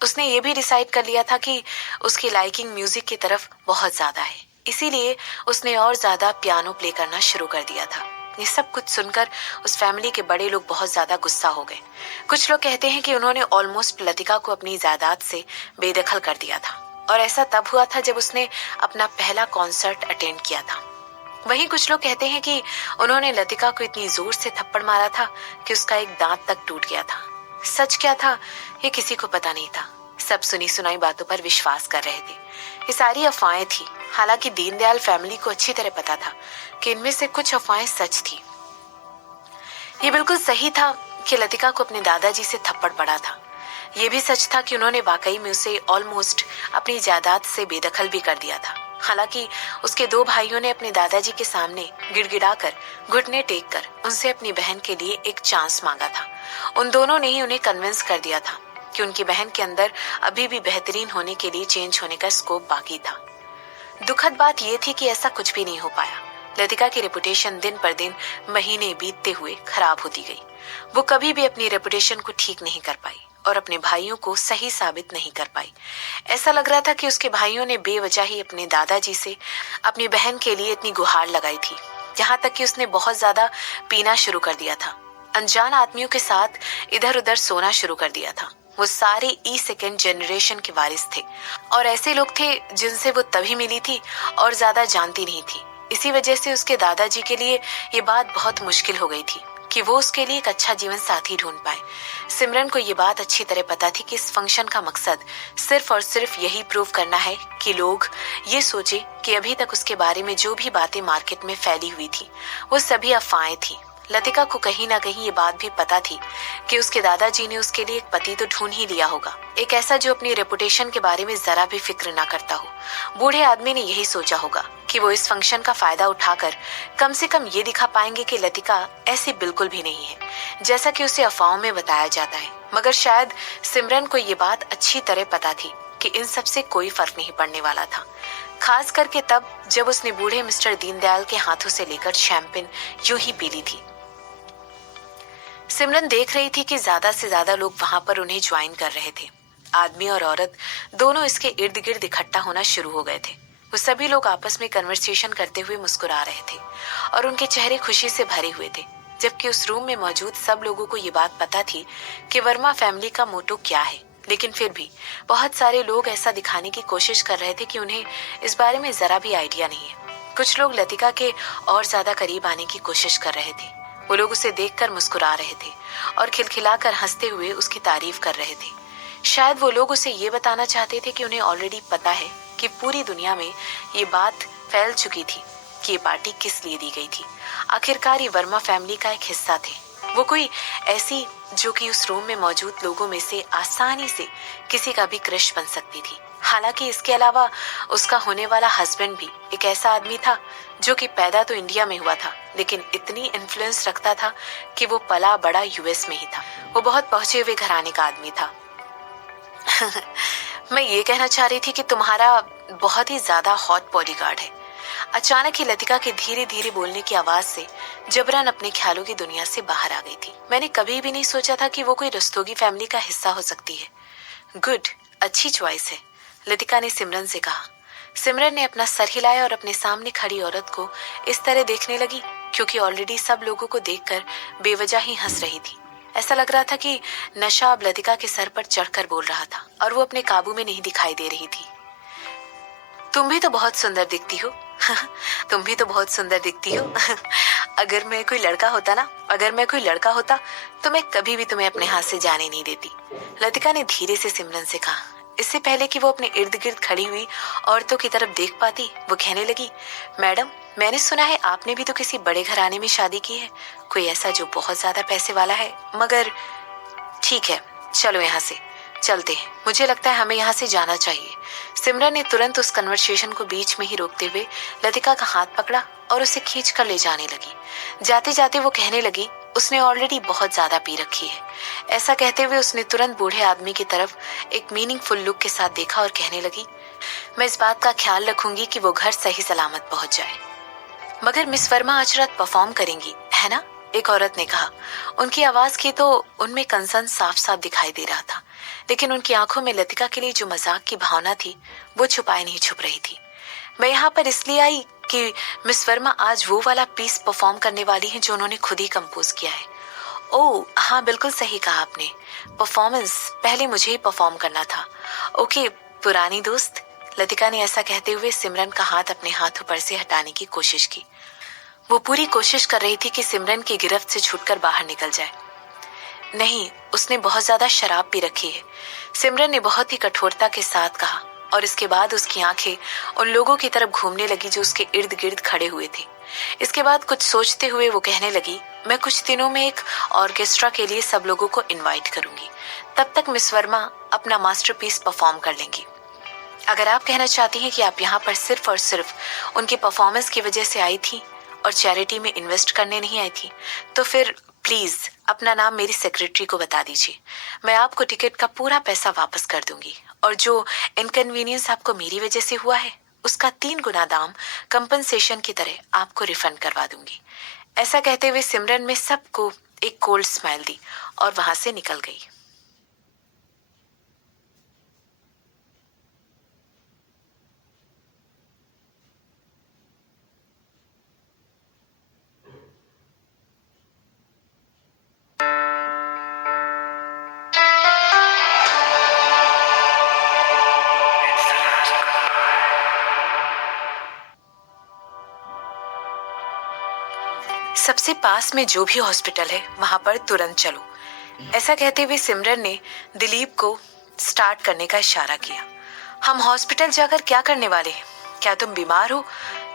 उसने ये भी डिसाइड कर लिया था कि उसकी लाइकिंग म्यूजिक की तरफ बहुत ज्यादा है, इसीलिए उसने और ज्यादा पियानो प्ले करना शुरू कर दिया था। ये सब कुछ सुनकर उस फैमिली के बड़े लोग बहुत ज्यादा गुस्सा हो गए। कुछ लोग कहते हैं कि उन्होंने ऑलमोस्ट लतिका को अपनी जायदाद से बेदखल कर दिया था और ऐसा तब हुआ था जब उसने अपना पहला कॉन्सर्ट अटेंड किया था। वहीं कुछ लोग कहते हैं कि उन्होंने लतिका को इतनी जोर से थप्पड़ मारा था कि उसका एक दांत तक टूट गया था। सच क्या था ये किसी को पता नहीं था। सब सुनी सुनाई बातों पर विश्वास कर रहे थे। ये सारी अफवाहें थी। हालांकि दीनदयाल फैमिली को अच्छी तरह पता था कि इनमें से कुछ अफवाहें सच थी। ये बिल्कुल सही था कि लतिका को अपने दादाजी से थप्पड़ पड़ा था। ये भी सच था कि उन्होंने वाकई में उसे ऑलमोस्ट अपनी जायदाद से बेदखल भी कर दिया था। हालांकि उसके दो भाइयों ने अपने दादाजी के सामने गिड़गिड़ाकर घुटने टेक कर उनसे अपनी बहन के लिए एक चांस मांगा था। उन दोनों ने ही उन्हें कन्विंस कर दिया था कि उनकी बहन के अंदर अभी भी बेहतरीन होने के लिए चेंज होने का स्कोप बाकी था। दुखद बात यह थी कि ऐसा कुछ भी नहीं हो पाया। लतिका की रेपुटेशन दिन पर दिन महीने बीतते हुए खराब होती गई। वो कभी भी अपनी रेपुटेशन को ठीक नहीं कर पाई और अपने भाइयों को सही साबित नहीं कर पाई। ऐसा लग रहा था कि उसके भाइयों ने बेवजह ही अपने दादाजी से अपनी बहन के लिए इतनी गुहार लगाई थी, यहाँ तक कि उसने बहुत ज्यादा पीना शुरू कर दिया था। अनजान आदमियों के साथ इधर उधर सोना शुरू कर दिया था। वो सारे सेकेंड जनरेशन के वारिस थे और ऐसे लोग थे जिनसे वो तभी मिली थी और ज्यादा जानती नहीं थी। इसी वजह से उसके दादाजी के लिए ये बात बहुत मुश्किल हो गई थी कि वो उसके लिए एक अच्छा जीवन साथी ढूंढ पाए। सिमरन को ये बात अच्छी तरह पता थी कि इस फंक्शन का मकसद सिर्फ और सिर्फ यही प्रूव करना है कि लोग ये सोचे कि अभी तक उसके बारे में जो भी बातें मार्केट में फैली हुई थी वो सभी अफवाहें थी। लतिका को कहीं ना कहीं ये बात भी पता थी कि उसके दादाजी ने उसके लिए एक पति तो ढूंढ ही लिया होगा, एक ऐसा जो अपनी रेपुटेशन के बारे में जरा भी फिक्र ना करता हो। बूढ़े आदमी ने यही सोचा होगा कि वो इस फंक्शन का फायदा उठाकर कम से कम ये दिखा पाएंगे कि लतिका ऐसी बिल्कुल भी नहीं है जैसा कि उसे अफवाहों में बताया जाता है। मगर शायद सिमरन को ये बात अच्छी तरह पता थी कि इन सब से कोई फर्क नहीं पड़ने वाला था, खास करके तब जब उसने बूढ़े मिस्टर दीनदयाल के हाथों से लेकर शैंपेन यूं ही पी ली थी। सिमरन देख रही थी कि ज्यादा से ज्यादा लोग वहां पर उन्हें ज्वाइन कर रहे थे। आदमी और औरत दोनों इसके इर्द गिर्द इकट्ठा होना शुरू हो गए थे। वो सभी लोग आपस में कन्वर्सेशन करते हुए मुस्कुरा रहे थे और उनके चेहरे खुशी से भरे हुए थे, जबकि उस रूम में मौजूद सब लोगों को ये बात पता थी कि वर्मा फैमिली का मोटो क्या है। लेकिन फिर भी बहुत सारे लोग ऐसा दिखाने की कोशिश कर रहे थे कि उन्हें इस बारे में जरा भी आइडिया नहीं है। कुछ लोग लतिका के और ज्यादा करीब आने की कोशिश कर रहे थे। वो लोग उसे देखकर मुस्कुरा रहे थे और खिलखिलाकर हंसते हुए उसकी तारीफ कर रहे थे। शायद वो लोग उसे ये बताना चाहते थे कि उन्हें ऑलरेडी पता है कि पूरी दुनिया में ये बात फैल चुकी थी कि ये पार्टी किस लिए दी गई थी। आखिरकार ये वर्मा फैमिली का एक हिस्सा थे। वो कोई ऐसी जो कि उस रूम में मौजूद लोगों में से आसानी से किसी का भी क्रश बन सकती थी। हालांकि इसके अलावा उसका होने वाला हस्बैंड भी एक ऐसा आदमी था जो कि पैदा तो इंडिया में हुआ था, लेकिन इतनी इन्फ्लुएंस रखता था कि वो पला बड़ा यूएस में ही था। वो बहुत पहुंचे हुए घराने का आदमी था। मैं ये कहना चाह रही थी कि तुम्हारा बहुत ही ज्यादा हॉट बॉडीगार्ड है। अचानक ही लतिका के धीरे धीरे बोलने की आवाज से जबरन अपने ख्यालों की दुनिया से बाहर आ गई थी। मैंने कभी भी नहीं सोचा था कि वो कोई रस्तोगी फैमिली का हिस्सा हो सकती है। गुड, अच्छी चॉइस है, लतिका ने सिमरन से कहा। सिमरन ने अपना सर हिलाया और अपने सामने खड़ी औरत को इस तरह देखने लगी क्योंकि ऑलरेडी सब लोगों को देखकर बेवजह ही हंस रही थी। ऐसा लग रहा था कि नशा अब लतिका के सर पर चढ़कर बोल रहा था और वो अपने काबू में नहीं दिखाई दे रही थी। तुम भी तो बहुत सुंदर दिखती हो। तुम भी तो बहुत सुंदर दिखती हो। अगर मैं कोई लड़का होता तो मैं कभी भी तुम्हें अपने हाथ से जाने नहीं देती, लतिका ने धीरे से सिमरन से कहा। इससे पहले कि वो अपने इर्द गिर्द खड़ी हुई औरतों की तरफ देख पाती, वो कहने लगी, मैडम, मैंने सुना है आपने भी तो किसी बड़े घराने में शादी की है, कोई ऐसा जो बहुत ज्यादा पैसे वाला है। मगर ठीक है, चलो यहाँ से चलते हैं, मुझे लगता है हमें यहाँ से जाना चाहिए। सिमरन ने तुरंत उस कन्वर्सेशन को बीच में ही रोकते हुए लतिका का हाथ पकड़ा और उसे खींच कर ले जाने लगी। जाते जाते वो कहने लगी, उसने ऑलरेडी बहुत ज्यादा पी रखी है। ऐसा कहते हुए उसने तुरंत बूढ़े आदमी की तरफ एक मीनिंगफुल लुक के साथ देखा और कहने लगी, मैं इस बात का ख्याल रखूंगी कि वो घर सही सलामत पहुंच जाए। मगर मिस वर्मा आज रात परफॉर्म करेंगी, है ना? एक औरत ने कहा। उनकी आवाज की तो उनमें कंसर्न साफ साफ दिखाई दे रहा था, लेकिन उनकी आंखों में लतिका के लिए जो मजाक की भावना थी वो छुपाए नहीं छुप रही थी। मैं यहाँ पर इसलिए आई कि मिस वर्मा आज वो वाला पीस परफॉर्म करने वाली हैं जो उन्होंने खुद ही कंपोज किया है। ओह हाँ, बिल्कुल सही कहा आपने, परफॉर्मेंस पहले मुझे ही परफॉर्म करना था। ओके पुरानी दोस्त, लतिका ने ऐसा कहते हुए सिमरन का हाथ अपने हाथों पर से हटाने की कोशिश की। वो पूरी कोशिश कर रही थी कि सिमरन की गिरफ्त से छूटकर बाहर निकल जाए। नहीं, उसने बहुत ज्यादा शराब पी रखी है, सिमरन ने बहुत ही कठोरता के साथ कहा और इसके बाद उसकी आंखें उन लोगों की तरफ घूमने लगी जो उसके इर्द गिर्द खड़े हुए थे। इसके बाद कुछ सोचते हुए वो कहने लगी, मैं कुछ दिनों में एक ऑर्केस्ट्रा के लिए सब लोगों को इनवाइट करूंगी, तब तक मिस वर्मा अपना मास्टरपीस परफॉर्म कर लेंगी। अगर आप कहना चाहती हैं कि आप यहाँ पर सिर्फ और सिर्फ उनकी परफॉर्मेंस की वजह से आई थी और चैरिटी में इन्वेस्ट करने नहीं आई थी, तो फिर प्लीज अपना नाम मेरी सेक्रेटरी को बता दीजिए। मैं आपको टिकट का पूरा पैसा वापस कर दूंगी और जो इनकन्वीनियंस आपको मेरी वजह से हुआ है उसका 3 गुना दाम कंपनसेशन की तरह आपको रिफंड करवा दूंगी। ऐसा कहते हुए सिमरन में सबको एक कोल्ड स्माइल दी और वहां से निकल गई। सबसे पास में जो भी हॉस्पिटल है वहां पर तुरंत चलो। ऐसा कहते हुए सिमरन ने दिलीप को स्टार्ट करने का इशारा किया। हम हॉस्पिटल जाकर क्या करने वाले हैं? क्या तुम बीमार हो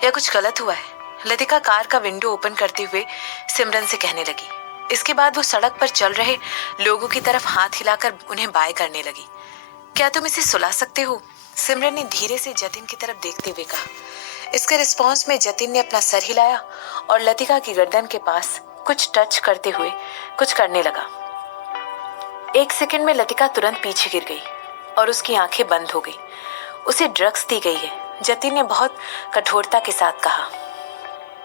या कुछ गलत हुआ है? लतिका कार का विंडो ओपन करते हुए सिमरन से कहने लगी। इसके बाद वो सड़क पर चल रहे लोगों की तरफ हाथ हिलाकर उन्हें बाय करने लगी। क्या तुम इसे सुला सकते हो? सिमरन ने धीरे से जतिन की तरफ देखते हुए कहा। इसके रिस्पॉन्स में जतिन ने अपना सर हिलाया और लतिका की गर्दन के पास कुछ टच करते हुए कुछ करने लगा। 1 सेकंड में लतिका तुरंत पीछे गिर गई और उसकी आंखें बंद हो गई। उसे ड्रग्स दी गई है, जतिन ने बहुत कठोरता के साथ कहा।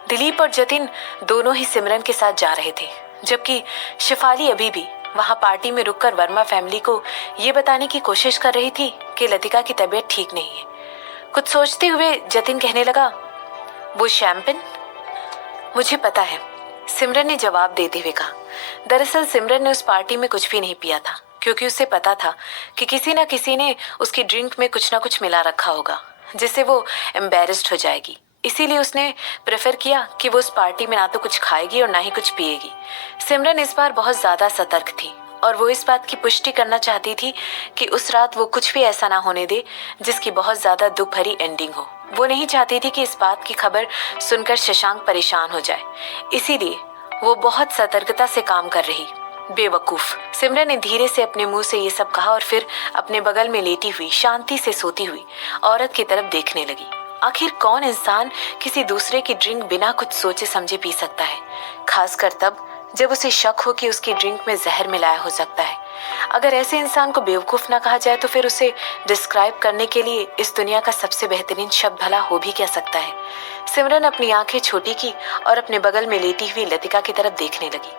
दिलीप और जतिन दोनों ही सिमरन के साथ जा रहे थे, जबकि शिफाली अभी भी वहां पार्टी में रुककर वर्मा फैमिली को ये बताने की कोशिश कर रही थी कि लतिका की तबीयत ठीक नहीं है। कुछ सोचते हुए जतिन कहने लगा, वो शैंपेन? मुझे पता है, सिमरन ने जवाब देते हुए कहा। दरअसल सिमरन ने उस पार्टी में कुछ भी नहीं पिया था क्योंकि उसे पता था कि किसी न किसी ने उसकी ड्रिंक में कुछ ना कुछ मिला रखा होगा जिससे वो एम्बेरस्ड हो जाएगी। इसीलिए उसने प्रेफर किया कि वो उस पार्टी में ना तो कुछ खाएगी और ना ही कुछ पिएगी। सिमरन इस बार बहुत ज्यादा सतर्क थी और वो इस बात की पुष्टि करना चाहती थी कि उस रात वो कुछ भी ऐसा ना होने दे जिसकी बहुत ज्यादा दुख भरी एंडिंग हो। वो नहीं चाहती थी कि इस बात की खबर सुनकर शशांक परेशान हो जाए, इसीलिए वो बहुत सतर्कता से काम कर रही। बेवकूफ, सिमरन ने धीरे से अपने मुंह से ये सब कहा और फिर अपने बगल में लेटी हुई शांति से सोती हुई औरत की तरफ देखने लगी। आखिर कौन इंसान किसी दूसरे की ड्रिंक बिना कुछ सोचे समझे पी सकता है, खासकर तब जब उसे शक हो कि उसकी ड्रिंक में जहर मिलाया हो सकता है। अगर ऐसे इंसान को बेवकूफ ना कहा जाए तो फिर उसे डिस्क्राइब करने के लिए इस दुनिया का सबसे बेहतरीन शब्द भला हो भी क्या सकता है। सिमरन अपनी आंखें छोटी की और अपने बगल में लेटी हुई लतिका की तरफ देखने लगी।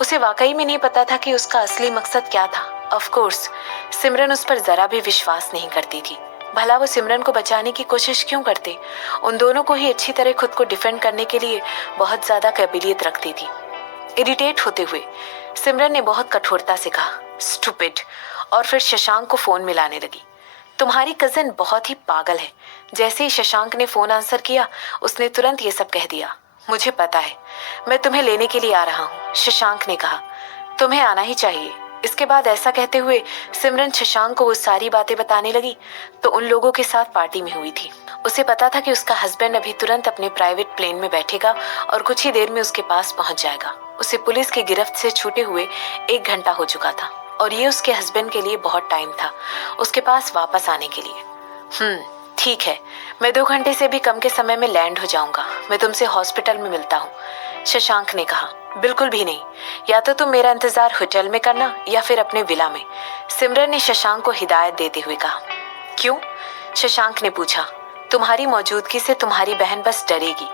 उसे वाकई में नहीं पता था कि उसका असली मकसद क्या था। ऑफ कोर्स सिमरन उस पर जरा भी विश्वास नहीं करती थी। भला वो सिमरन को बचाने की कोशिश क्यों करते। उन दोनों को ही अच्छी तरह खुद को डिफेंड करने के लिए बहुत ज्यादा काबिलियत रखती थी। इरिटेट होते हुए सिमरन ने बहुत कठोरता से कहा, स्टूपिड, और फिर शशांक को फोन मिलाने लगी। तुम्हारी कजिन बहुत ही पागल है। जैसे ही शशांक ने फोन आंसर किया उसने तुरंत ये सब कह दिया। मुझे पता है, मैं तुम्हें लेने के लिए आ रहा हूँ, शशांक ने कहा। तुम्हें आना ही चाहिए। इसके बाद ऐसा कहते हुए सिमरन शशांक को वो सारी बातें बताने लगी तो उन लोगों के साथ पार्टी में हुई थी। उसे पता था कि उसका हस्बैंड अभी तुरंत अपने प्राइवेट प्लेन में बैठेगा और कुछ ही देर में उसके पास पहुंच जाएगा। उसे पुलिस की गिरफ्त से छूटे हुए 1 घंटा हो चुका था और ये उसके हस्बैंड के लिए बहुत टाइम था उसके पास वापस आने के लिए। ठीक है, मैं 2 घंटे से भी कम के समय में लैंड हो जाऊंगा। मैं तुमसे हॉस्पिटल में मिलता हूँ, शशांक ने कहा। बिल्कुल भी नहीं, या तो तुम मेरा इंतजार होटल में करना या फिर अपने विला में, सिमरन ने शशांक को हिदायत देते हुए कहा। क्यों, शशांक ने पूछा। तुम्हारी मौजूदगी से तुम्हारी बहन बस डरेगी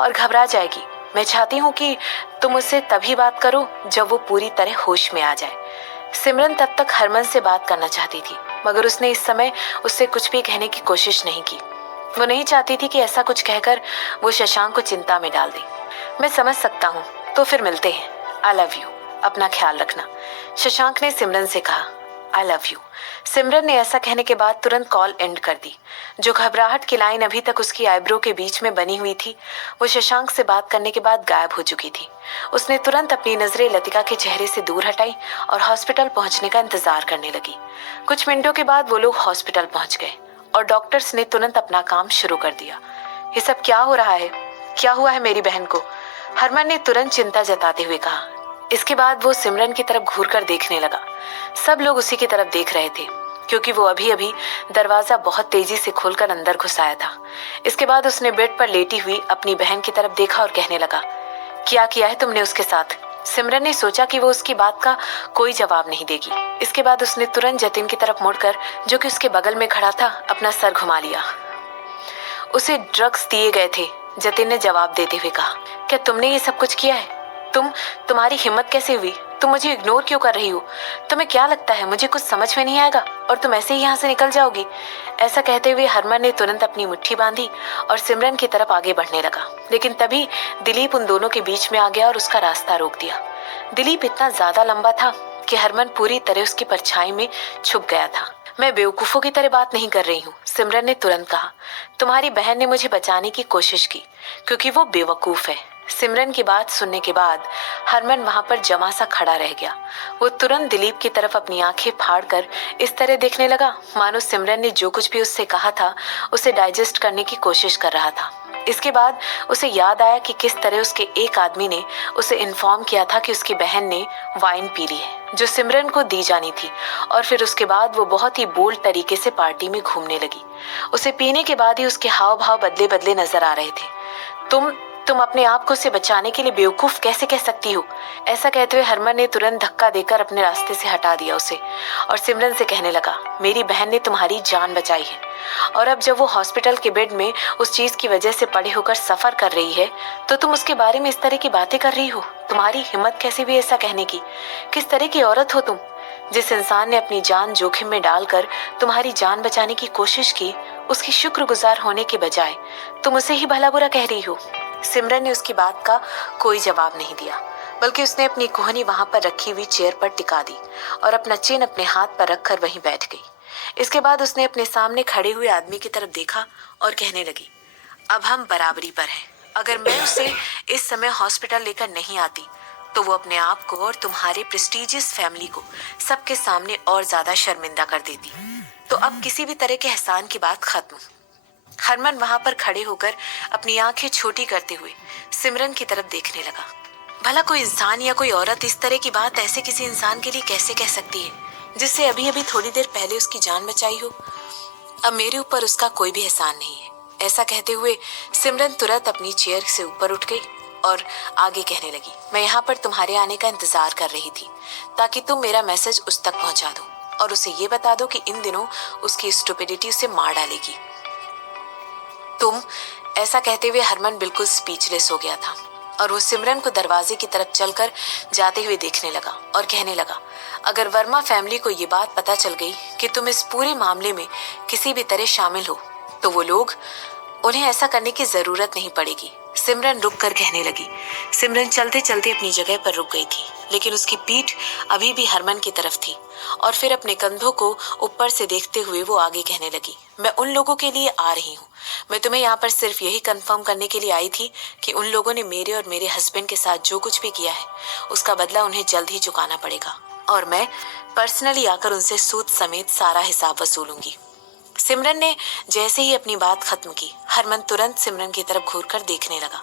और घबरा जाएगी। मैं चाहती हूँ कि तुम उससे तभी बात करो जब वो पूरी तरह होश में आ जाए। सिमरन तब तक हरमन से बात करना चाहती थी मगर उसने इस समय उससे कुछ भी कहने की कोशिश नहीं की। वो नहीं चाहती थी कि ऐसा कुछ कहकर वो शशांक को चिंता में डाल दे। मैं समझ सकता हूँ, तो फिर मिलते हैं। आई लव यू, अपना ख्याल रखना, शशांक ने सिमरन से कहा। I love you. सिमरन ने ऐसा कहने के बाद तुरंत कॉल एंड कर दी। जो घबराहट की लाइन अभी तक उसकी आईब्रो के बीच में बनी हुई थी वो शशांक से बात करने के बाद गायब हो चुकी थी। उसने तुरंत अपनी नजरें लतिका के चेहरे से दूर हटाई और हॉस्पिटल पहुंचने का इंतजार करने लगी। कुछ मिनटों के बाद वो लोग हॉस्पिटल पहुंच गए और डॉक्टर्स ने तुरंत अपना काम शुरू कर दिया। ये सब क्या हो रहा है? क्या हुआ है मेरी बहन को? हरमन ने तुरंत चिंता जताते हुए कहा। इसके बाद वो सिमरन की तरफ घूरकर देखने लगा। सब लोग उसी की तरफ देख रहे थे क्योंकि वो अभी अभी दरवाजा बहुत तेजी से खोलकर अंदर घुस आया था। इसके बाद उसने बेड पर लेटी हुई अपनी बहन की तरफ देखा और कहने लगा, क्या किया है तुमने उसके साथ? सिमरन ने सोचा कि वो उसकी बात का कोई जवाब नहीं देगी। इसके बाद उसने तुरंत जतिन की तरफ मुड़कर, जो कि उसके बगल में खड़ा था, अपना सर घुमा लिया। उसे ड्रग्स दिए गए थे, जतिन ने जवाब देते हुए कहा। क्या तुमने ये सब कुछ किया है? तुम्हारी हिम्मत कैसे हुई? तुम मुझे इग्नोर क्यों कर रही हो? तुम्हें क्या लगता है मुझे कुछ समझ में नहीं आएगा और तुम ऐसे ही यहाँ से निकल जाओगी? ऐसा कहते हुए हरमन ने तुरंत अपनी मुट्ठी बांधी और सिमरन की तरफ आगे बढ़ने लगा। लेकिन तभी दिलीप उन दोनों के बीच में आ गया और उसका रास्ता रोक दिया। दिलीप इतना ज्यादा लंबा था कि हरमन पूरी तरह उसकी परछाई में छुप गया था। मैं बेवकूफों की तरह बात नहीं कर रही हूँ, सिमरन ने तुरंत कहा। तुम्हारी बहन ने मुझे बचाने की कोशिश की क्योंकि वो बेवकूफ है। सिमरन की बात सुनने के बाद हरमन वहां पर जमा सा खड़ा रह गया। वो तुरंत दिलीप की तरफ अपनी आंखें फाड़कर इस तरह देखने लगा मानो सिमरन ने जो कुछ भी उससे कहा था उसे डाइजेस्ट करने की कोशिश कर रहा था। इसके बाद उसे याद आया कि किस तरह उसके एक आदमी ने उसे इन्फॉर्म किया था कि उसकी बहन ने वाइन पी ली है जो सिमरन को दी जानी थी, और फिर उसके बाद वो बहुत ही बोल्ड तरीके से पार्टी में घूमने लगी। उसे पीने के बाद ही उसके हाव भाव बदले बदले नजर आ रहे थे। तुम अपने आप को उसे बचाने के लिए बेवकूफ कैसे कह सकती हो? ऐसा कहते हुए हरमन ने तुरंत धक्का देकर अपने रास्ते से हटा दिया उसे और सिमरन से कहने लगा, मेरी बहन ने तुम्हारी जान बचाई है और अब जब वो हॉस्पिटल के बेड में उस चीज की वजह से पड़े होकर सफर कर रही है तो तुम उसके बारे में इस तरह की बातें कर रही हो। तुम्हारी हिम्मत कैसे हुई ऐसा कहने की? किस तरह की औरत हो तुम? जिस इंसान ने अपनी जान जोखिम में डालकर तुम्हारी जान बचाने की कोशिश की उसकी शुक्रगुजार होने के बजाय तुम उसे ही भला बुरा कह रही हो। सिमरन ने उसकी बात का कोई जवाब नहीं दिया, बल्कि उसने अपनी कोहनी वहां पर रखी हुई चेयर पर टिका दी और अपना चिन अपने हाथ पर रखकर वहीं बैठ गई। इसके बाद उसने अपने सामने खड़े हुए आदमी की तरफ देखा और कहने लगी, अब हम बराबरी पर हैं। अगर मैं उसे इस समय हॉस्पिटल लेकर नहीं आती तो वो अपने आप को और तुम्हारे प्रेस्टिजियस फैमिली को सबके सामने और ज्यादा शर्मिंदा कर देती। तो अब किसी भी तरह के एहसान की बात खत्म। हरमन वहां पर खड़े होकर अपनी आंखें छोटी करते हुए सिमरन की तरफ देखने लगा। भला कोई इंसान या कोई औरत इस तरह की बात ऐसे किसी इंसान के लिए कैसे कह सकती है जिससे अभी अभी थोड़ी देर पहले उसकी जान बचाई हो। अब मेरे ऊपर उसका कोई भी एहसान नहीं है। ऐसा कहते हुए सिमरन तुरंत अपनी चेयर से ऊपर उठ गई और आगे कहने लगी, मैं यहाँ पर तुम्हारे आने का इंतजार कर रही थी ताकि तुम मेरा मैसेज उस तक पहुंचा दो और उसे ये बता दो कि इन दिनों उसकी स्टुपिडिटी उसे मार डालेगी। तुम, ऐसा कहते हुए हरमन बिल्कुल स्पीचलेस हो गया था और वो सिमरन को दरवाजे की तरफ चलकर जाते हुए देखने लगा और कहने लगा, अगर वर्मा फैमिली को ये बात पता चल गई कि तुम इस पूरे मामले में किसी भी तरह शामिल हो तो वो लोग, उन्हें ऐसा करने की जरूरत नहीं पड़ेगी। सिमरन रुक कर कहने लगी। सिमरन चलते चलते अपनी जगह पर रुक गई थी, लेकिन उसकी पीठ अभी भी हरमन की तरफ थी और फिर अपने कंधों को ऊपर से देखते हुए वो आगे कहने लगी, मैं उन लोगों के लिए आ रही हूँ। मैं तुम्हें यहाँ पर सिर्फ यही कंफर्म करने के लिए आई थी कि उन लोगों ने मेरे और मेरे हस्बैंड के साथ जो कुछ भी किया है उसका बदला उन्हें जल्द ही चुकाना पड़ेगा और मैं पर्सनली आकर उनसे सूद समेत सारा हिसाब वसूलूंगी। सिमरन ने जैसे ही अपनी बात खत्म की, हरमन तुरंत सिमरन की तरफ घूरकर देखने लगा।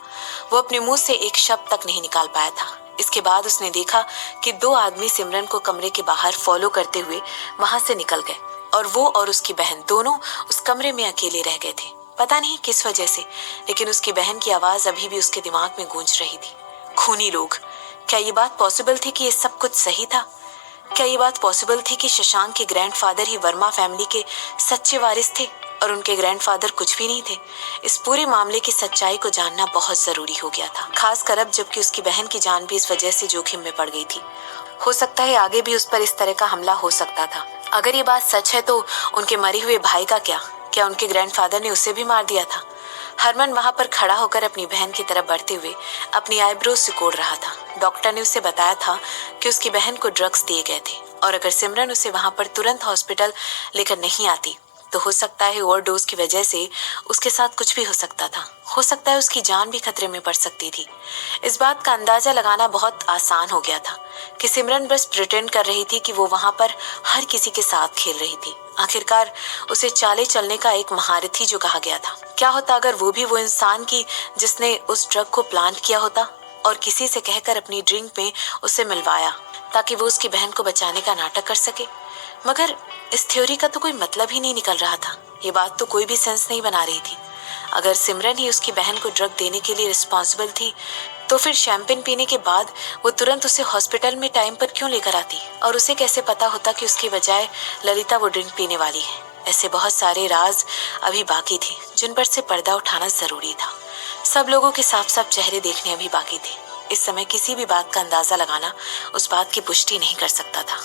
वो अपने मुंह से एक शब्द तक नहीं निकाल पाया था। इसके बाद उसने देखा कि दो आदमी सिमरन को कमरे के बाहर फॉलो करते हुए वहां से निकल गए और वो और उसकी बहन दोनों उस कमरे में अकेले रह गए थे। पता नहीं किस वजह से, लेकिन उसकी बहन की आवाज अभी भी उसके दिमाग में गूंज रही थी, खूनी लोग। क्या ये बात पॉसिबल थी कि ये सब कुछ सही था? क्या ये बात पॉसिबल थी कि शशांक के ग्रैंडफादर ही वर्मा फैमिली के सच्चे वारिस थे और उनके ग्रैंडफादर कुछ भी नहीं थे? इस पूरे मामले की सच्चाई को जानना बहुत जरूरी हो गया था, खासकर अब जबकि उसकी बहन की जान भी इस वजह से जोखिम में पड़ गई थी। हो सकता है आगे भी उस पर इस तरह का हमला हो सकता था। अगर ये बात सच है तो उनके मरे हुए भाई का क्या उनके ग्रैंडफादर ने उसे भी मार दिया था? हरमन वहां पर खड़ा होकर अपनी बहन की तरफ बढ़ते हुए अपनी आईब्रो सिकोड़ रहा था। डॉक्टर ने उसे बताया था कि उसकी बहन को ड्रग्स दिए गए थे और अगर सिमरन उसे वहां पर तुरंत हॉस्पिटल लेकर नहीं आती तो हो सकता है ओवरडोज की वजह से उसके साथ कुछ भी हो सकता था। हो सकता है उसकी जान भी खतरे में पड़ सकती थी। इस बात का अंदाजा लगाना बहुत आसान हो गया था कि सिमरन बस प्रिटेंड कर रही थी कि वो वहां पर हर किसी के साथ खेल रही थी। आखिरकार उसे चाले चलने का एक महारथी जो कहा गया था। क्या होता अगर वो भी वो इंसान की जिसने उस ड्रग को प्लांट किया होता और किसी से कहकर अपनी ड्रिंक में उसे मिलवाया ताकि वो उसकी बहन को बचाने का नाटक कर सके? मगर इस थ्योरी का तो कोई मतलब ही नहीं निकल रहा था। ये बात तो कोई भी सेंस नहीं बना रही थी। अगर सिमरन ही उसकी बहन को ड्रग देने के लिए रिस्पॉन्सिबल थी तो फिर शैंपेन पीने के बाद वो तुरंत उसे हॉस्पिटल में टाइम पर क्यों लेकर आती और उसे कैसे पता होता कि उसके बजाय ललिता वो ड्रिंक पीने वाली है? ऐसे बहुत सारे राज अभी बाकी थे जिन पर से पर्दा उठाना जरूरी था। सब लोगों के साफ साफ चेहरे देखने अभी बाकी थे। इस समय किसी भी बात का अंदाजा लगाना उस बात की पुष्टि नहीं कर सकता था।